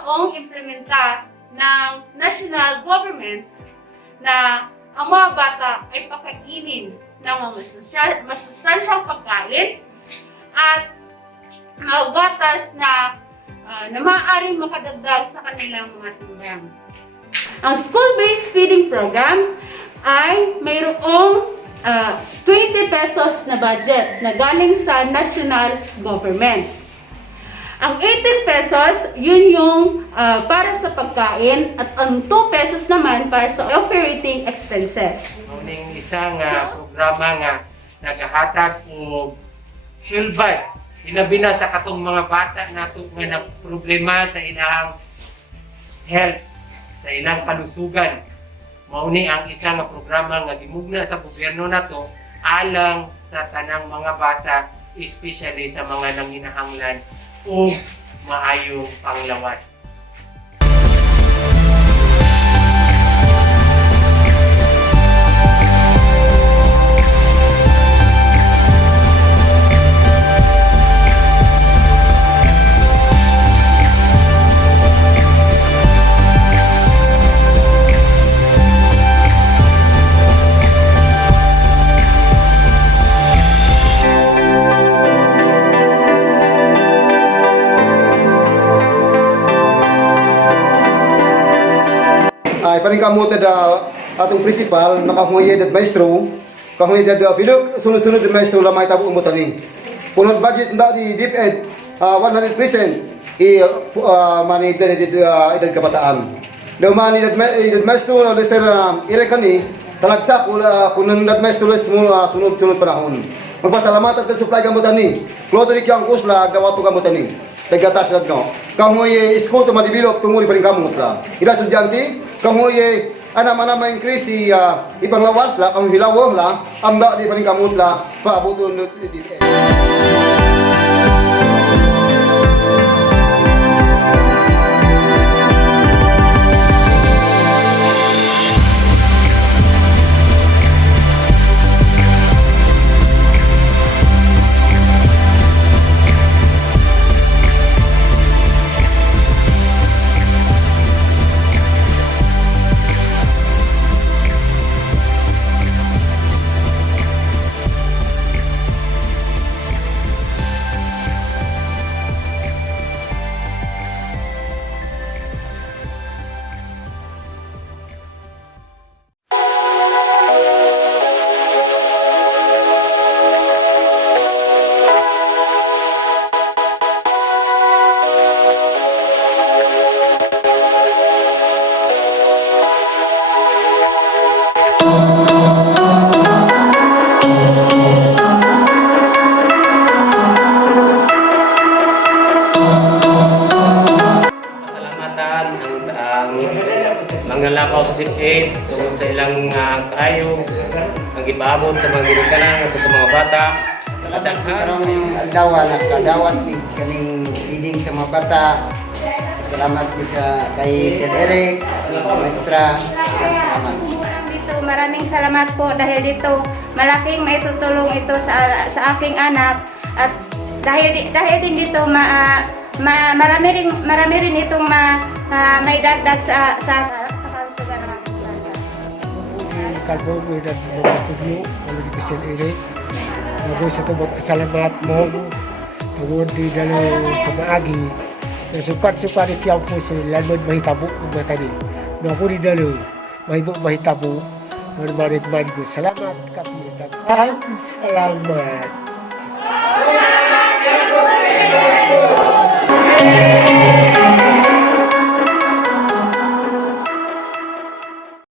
taong implementar ng national government na ang mga bata ay pakainin ng mga masustansyang pagkain at mga gatas na maaaring makadagdag sa kanilang mga timbang. Ang school-based feeding program ay mayroong 20 pesos na budget na galing sa national government. Ang 18 pesos, yun yung para sa pagkain at ang 2 pesos naman para sa operating expenses. Ang isang programa nga nagahatag og silbay inabi na sa katong mga bata nato nga na problema sa ilang health, sa ilang kalusugan. Mao ni ang isa nga programa nga gimugna sa gobyerno nato alang sa tanang mga bata, especially sa mga nanginahanglan o maayong panglawas. Ay paningkamot da atong principal nakahuye dat maestro kahuye da filok sunod-sunod da maestro lamay tabo umot ani punod budget nda di DepEd 100% money benefit edad kabataan daw mani dat maestro da sir irekani talagsa kunang dat maestro sunod-sunod panahon magpasalamat at supply gamot ani klotri kyang kusla gawato gamot ani tagatas lat no kahuye school to madibilok tunguri paningkamot la ida estudyante kamuye ana-mana ma-increase si ibang lawas la kang hilawong la amda di paningkamot la paabuton di mga labaw sa DepEd tungkol sa ilang kaayo ang ipaabot sa mga ginikanan at sa mga bata. Karong adlaw nakadawat ni kaning feeding sa mga bata. Salamat sa kay Sir Eric, Maestra. Salamat. Maraming salamat po dahil dito malaking maitutulong ito sa aking anak at dahil din dito marami rin itong maidagdag sa kalusugan ng bata. Kalbo mo na magtutulyo, ano di Sir Eric. Nagoy sa tubot kasalamat mo. Tungod di dalo sa maagi. Nasukat-sukat ikaw po sa lalod mahitabo ng matali. Naku di dalo, mahitabo. Marit ko. Salamat kapitang. Salamat.